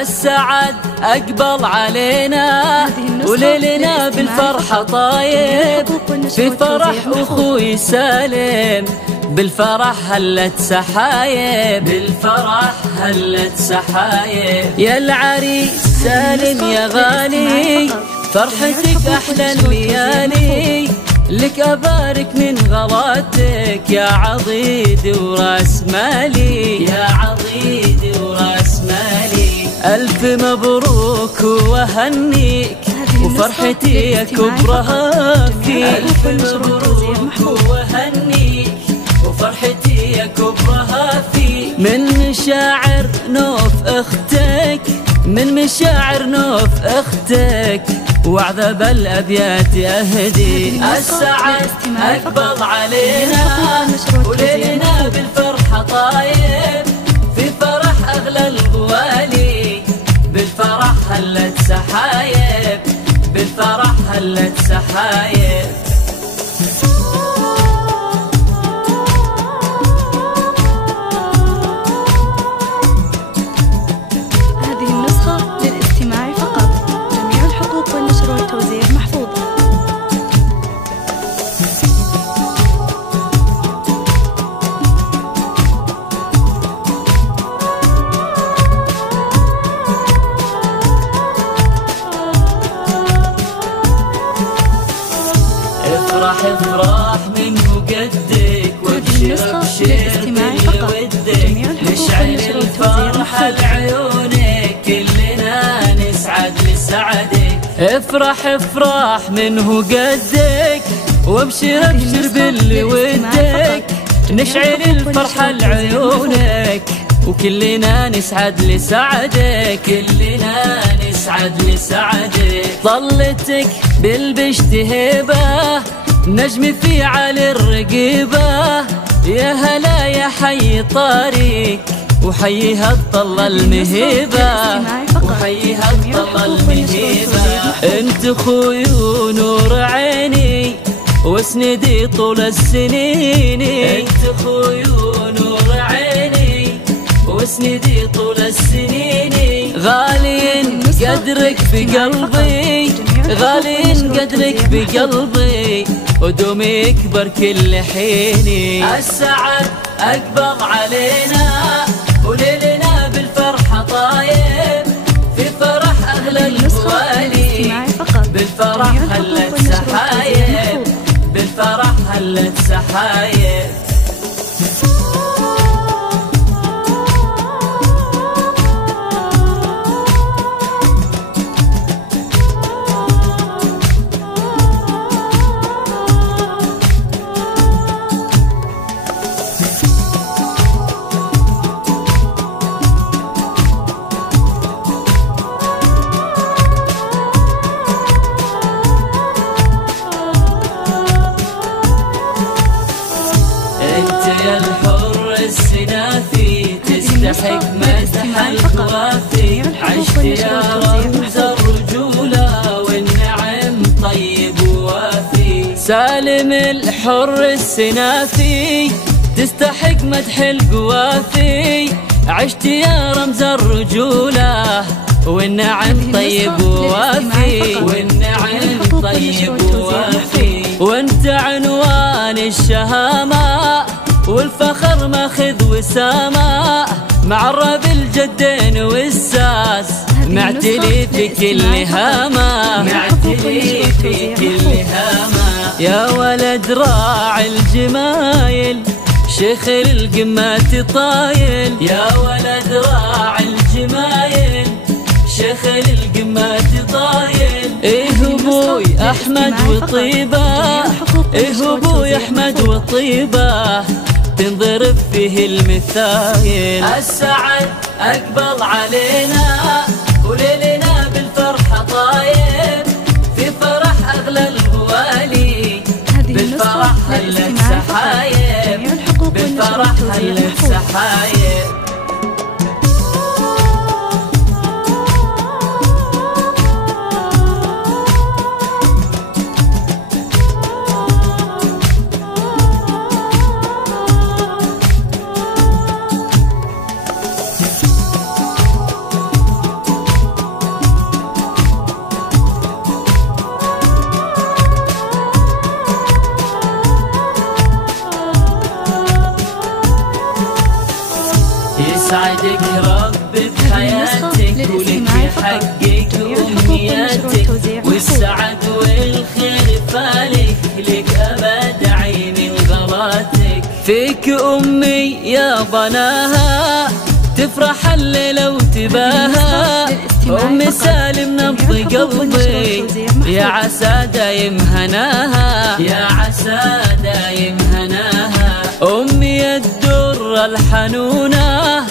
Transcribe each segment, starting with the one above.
السعد أقبل علينا وليلنا بالفرحة طايب، في فرح أخوي سالم بالفرح هلت سحايب، بالفرح هلت سحايب. يا العريس سالم يا غالي فرحتك أحلى الليالي، لك أبارك من غلاتك يا عضيد وراس مالي، يا عضيد وراس مالي. ألف مبروك وهنيك وفرحتي كبرها فيك، ألف مبروك وهنيك وفرحتي كبرها فيك. من مشاعر نوف أختك، من مشاعر نوف أختك وعذب الأبيات أهدي. السعد أقبل علينا وليلنا بالفرحة طايب، في فرح أغلى الغوالي بالفرح هلت سحايب، بالفرح هلت سحايب. هذه النسخة للاستماع فقط، جميع الحقوق والنشر والتوزيع محفوظة. افرح افرح منه قدك وابشر ابشر كل ودك، نشعل الفرحة لعيونك كلنا نسعد لسعدك. افرح افرح منه قدك وابشر ابشر باللي ودك، نشعل الفرحة لعيونك وكلنا نسعد لسعدك، كلنا نسعد لسعدك. ظلتك بالبشت هبة نجم في علي الرقيبة، يا هلا يا حي طارق وحيها الطلة المهيبة، وحيها الطلة المهيبة. انت خوي ونور عيني واسندي طول السنين، انت خوي ونور عيني واسندي طول السنين. غالين قدرك بقلبي، غالين قدرك بقلبي ودوم يكبر كل حين. السعد أقبل علينا وليلنا بالفرحة طايب، في فرح أغلى الغوالي بالفرح هلت سحايب، بالفرح هلت سحايب. يا الحر السنافي تستحق مدح الوافي، عشت يا رمز الرجولة والنعم طيب ووافي. سالم الحر السنافي تستحق مدح القوافي، عشت يا رمز الرجولة والنعم طيب ووافي، والنعم طيب ووافي. وانت عنوان الشهامة والفخر ماخذ وسامة، معرب الجدين والساس معتلي في كل هامة، معتلي في كل هامة. يا ولد راعي الجمايل شيخ القمات طايل، يا ولد راعي الجمايل شيخ القمات طايل. ايه ابوي احمد وطيبه، ايه ابوي احمد وطيبه تنضرب فيه المثايل. السعد اقبل علينا وليلنا السحايب. يسعدك رب بحياتك ولك يحقق أمنياتك، والسعد والخير فالك لك أبد عين غلاتك. فيك أمي يا ضناها تفرح الليلة وتباها، أم سالم نبض قلبي يا عسى دايم هناها، يا عسى دايم هناها. أمي الدر الحنونة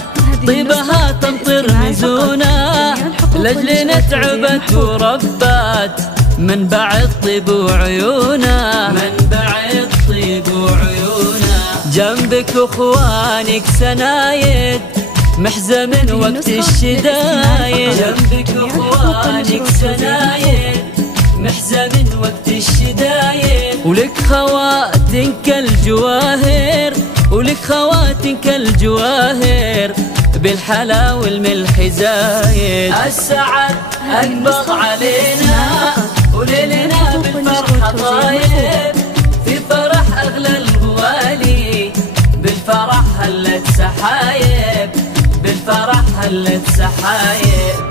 طيبها تمطر مزونة، لجلنا تعبت وربت منبع الطيب وعيونها، منبع الطيب وعيونها. جنبك اخوانك سنايد محزن من وقت الشدايد، جنبك اخوانك سنايد محزن من وقت الشدايد. ولك خواتك الجواهر، ولك خواتك الجواهر بالحلا والملح زايد. السعد أقبض علينا وليلنا بالفرحة طايب، في فرح أغلى الغوالي بالفرح هلت سحايب، بالفرح هلت سحايب.